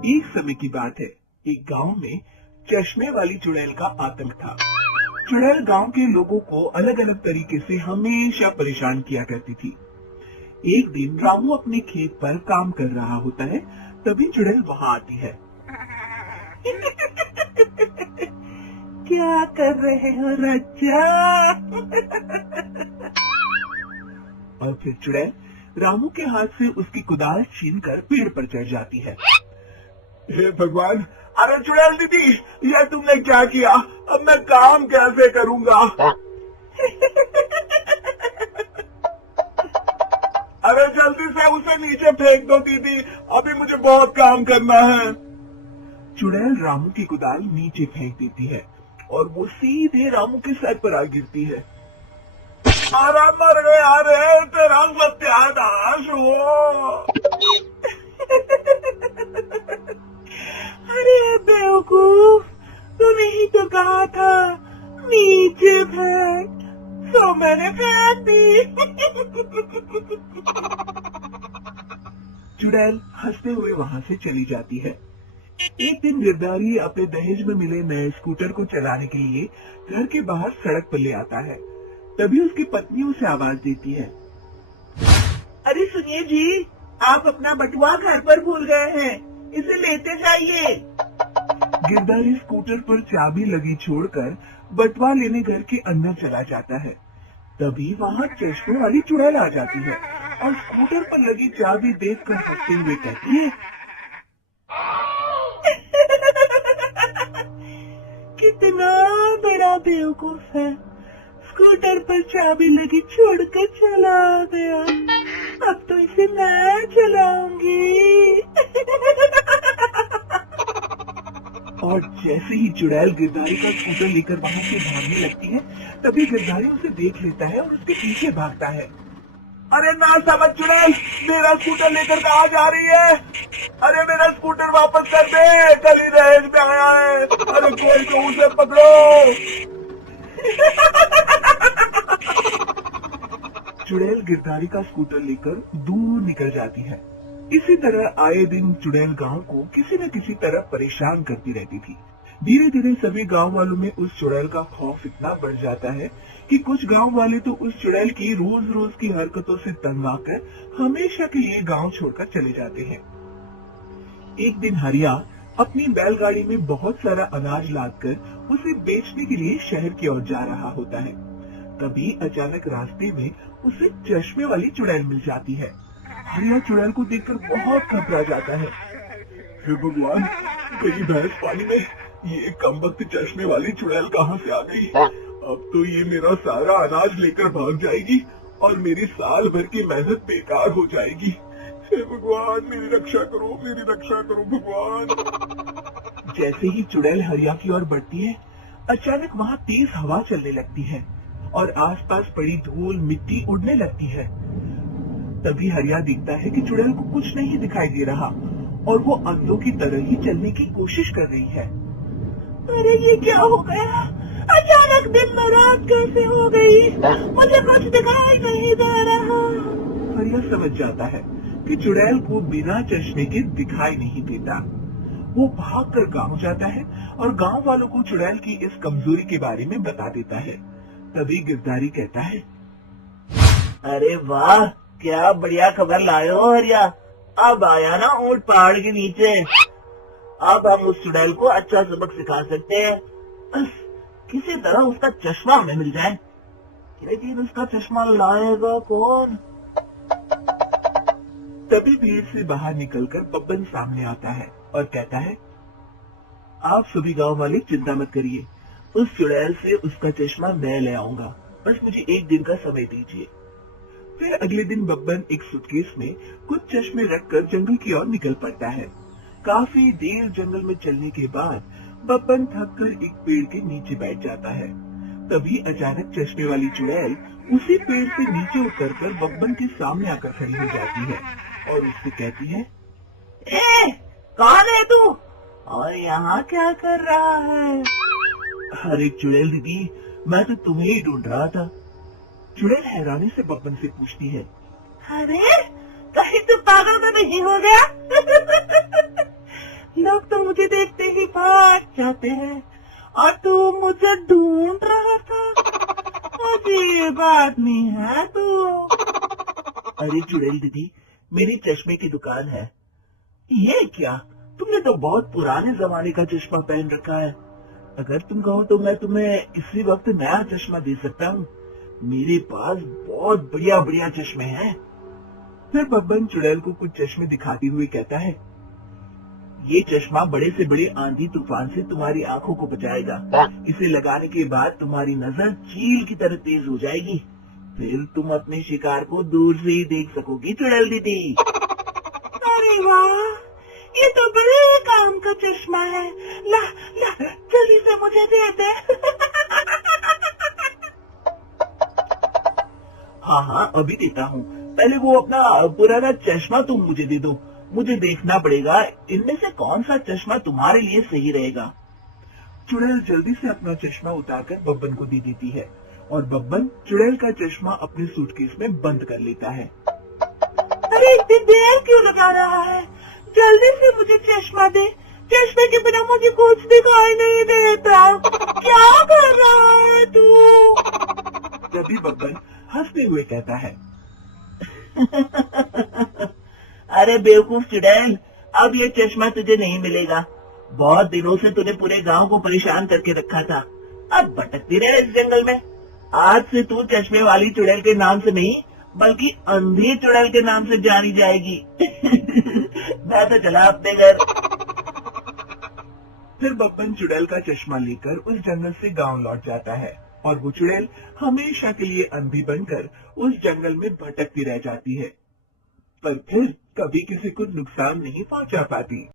एक समय की बात है, एक गांव में चश्मे वाली चुड़ैल का आतंक था। चुड़ैल गांव के लोगों को अलग अलग तरीके से हमेशा परेशान किया करती थी। एक दिन रामू अपने खेत पर काम कर रहा होता है, तभी चुड़ैल वहां आती है। क्या कर रहे हो राजा? और फिर चुड़ैल रामू के हाथ से उसकी कुदाल छीनकर पेड़ पर चढ़ जाती है। हे भगवान! अरे चुड़ैल दीदी, ये तुमने क्या किया? अब मैं काम कैसे करूंगा? अरे जल्दी से उसे नीचे फेंक दो दीदी, अभी मुझे बहुत काम करना है। चुड़ैल रामू की कुदाल नीचे फेंक देती है और वो सीधे रामू के सर पर आ गिरती है। अरे मर गया रे, तेरा सत्यानाश हो। अरे बेवकूफ, तूने ही तो कहा था नीचे फेंक, तो मैंने फेंक दी। चुड़ैल हंसते हुए वहाँ से चली जाती है। एक दिन गिरधारी अपने दहेज में मिले नए स्कूटर को चलाने के लिए घर के बाहर सड़क पर ले आता है। तभी उसकी पत्नी उसे आवाज देती है। अरे सुनिए जी, आप अपना बटुआ घर पर भूल गए हैं, इसे लेते जाइए। गिरधारी स्कूटर पर चाबी लगी छोड़कर बटुआ लेने घर के अंदर चला जाता है। तभी वहाँ चश्मे वाली चुड़ैल आ जाती है और स्कूटर पर लगी चाबी देखकर हंसते हुए कहती है। कितना बड़ा बेवकूफ है, स्कूटर पर चाबी लगी छोड़कर चला गया। अब तो इसे मैं चलाऊंगी। और जैसे ही चुड़ैल गिरधारी का स्कूटर लेकर वहाँ से भागने लगती है, तभी गिरधारी उसे देख लेता है और उसके पीछे भागता है। अरे ना समझ चुड़ैल, मेरा स्कूटर लेकर कहाँ जा रही है? अरे मेरा स्कूटर वापस कर दे, कल ही दहेज में आया है। अरे कोई तो उसे पकड़ो। चुड़ैल गिरधारी का स्कूटर लेकर दूर निकल जाती है। इसी तरह आए दिन चुड़ैल गांव को किसी न किसी तरह परेशान करती रहती थी। धीरे धीरे सभी गांव वालों में उस चुड़ैल का खौफ इतना बढ़ जाता है कि कुछ गांव वाले तो उस चुड़ैल की रोज रोज की हरकतों से तंग आकर हमेशा के लिए गांव छोड़कर चले जाते हैं। एक दिन हरिया अपनी बैलगाड़ी में बहुत सारा अनाज लादकर उसे बेचने के लिए शहर की ओर जा रहा होता है। तभी अचानक रास्ते में उसे चश्मे वाली चुड़ैल मिल जाती है। हरिया चुड़ैल को देखकर बहुत घबरा जाता है। हे भगवान, मेरी भैंस पानी में, ये कमबख्त चश्मे वाली चुड़ैल कहाँ से आ गई? अब तो ये मेरा सारा अनाज लेकर भाग जाएगी और मेरी साल भर की मेहनत बेकार हो जाएगी। हे भगवान, मेरी रक्षा करो, मेरी रक्षा करो भगवान। जैसे ही चुड़ैल हरिया की ओर बढ़ती है, अचानक वहाँ तेज हवा चलने लगती है और आसपास पड़ी धूल मिट्टी उड़ने लगती है। तभी हरिया देखता है कि चुड़ैल को कुछ नहीं दिखाई दे रहा और वो अंधों की तरह ही चलने की कोशिश कर रही है। अरे ये क्या हो गया? अचानक दिन में रात कैसे हो गई? मुझे कुछ दिखाई नहीं दे रहा। हरिया समझ जाता है कि चुड़ैल को बिना चश्मे के दिखाई नहीं देता। वो भागकर गांव जाता है और गांव वालों को चुड़ैल की इस कमजोरी के बारे में बता देता है। तभी गिरधारी कहता है। अरे वाह, क्या बढ़िया खबर लाए हो हरिया। अब आया ना ऊंट पहाड़ के नीचे। अब हम उस चुड़ैल को अच्छा सबक सिखा सकते हैं। बस किसी तरह उसका चश्मा हमें मिल जाए। लेकिन उसका चश्मा लाएगा कौन? तभी भीड़ से बाहर निकलकर बब्बन सामने आता है और कहता है। आप सभी गांव वाले चिंता मत करिए, उस चुड़ैल से उसका चश्मा मैं ले आऊंगा। बस मुझे एक दिन का समय दीजिए। फिर अगले दिन बब्बन एक सूटकेस में कुछ चश्मे रखकर जंगल की ओर निकल पड़ता है। काफी देर जंगल में चलने के बाद बब्बन थककर एक पेड़ के नीचे बैठ जाता है। तभी अचानक चश्मे वाली चुड़ैल उसी पेड़ से नीचे उतरकर बब्बन के सामने आकर खड़ी हो जाती है और उससे कहती है। कौन है तू और यहाँ क्या कर रहा है? अरे चुड़ैल दीदी, मैं तो तुम्हें ही ढूंढ रहा था। चुड़ैल हैरानी से बब्बन से पूछती है। अरे कहीं तू पागल तो नहीं हो गया? चाहते हैं और तू मुझे ढूंढ रहा था। अजीब आदमी है तू। अरे चुड़ैल दीदी, मेरी चश्मे की दुकान है। ये क्या, तुमने तो बहुत पुराने जमाने का चश्मा पहन रखा है। अगर तुम कहो तो मैं तुम्हें इसी वक्त नया चश्मा दे सकता हूँ। मेरे पास बहुत बढ़िया बढ़िया चश्मे हैं। फिर बब्बन चुड़ैल को कुछ चश्मे दिखाते हुए कहता है, ये चश्मा बड़े से बड़े आंधी तूफान से तुम्हारी आंखों को बचाएगा। इसे लगाने के बाद तुम्हारी नजर चील की तरह तेज हो जाएगी। फिर तुम अपने शिकार को दूर से ही देख सकोगी चुड़ैल दीदी। अरे वाह, ये तो बड़े काम का चश्मा है। ला ला, जल्दी से मुझे दे दे। हाँ हाँ, अभी देता हूँ। पहले वो अपना पुराना चश्मा तुम मुझे दे दो। मुझे देखना पड़ेगा इनमें से कौन सा चश्मा तुम्हारे लिए सही रहेगा। चुड़ैल जल्दी से अपना चश्मा उतारकर बब्बन को दे देती है और बब्बन चुड़ैल का चश्मा अपने सूटकेस में बंद कर लेता है। अरे इतनी देर क्यों लगा रहा है? जल्दी से मुझे चश्मा दे। चश्मे के बिना मुझे कुछ दिखाई नहीं देता। क्या कर रहा है तू? तभी बब्बन हंसते हुए कहता है, अरे बेवकूफ चुड़ैल, अब ये चश्मा तुझे नहीं मिलेगा। बहुत दिनों से तूने पूरे गांव को परेशान करके रखा था। अब भटकती रहे इस जंगल में। आज से तू चश्मे वाली चुड़ैल के नाम से नहीं, बल्कि अंधी चुड़ैल के नाम से जानी जाएगी। मैं तो चला अपने घर। फिर बब्बन चुड़ैल का चश्मा लेकर उस जंगल से गांव लौट जाता है और वो चुड़ैल हमेशा के लिए अंधी बनकर उस जंगल में भटकती रह जाती है, पर फिर कभी किसी को नुकसान नहीं पहुंचा पाती।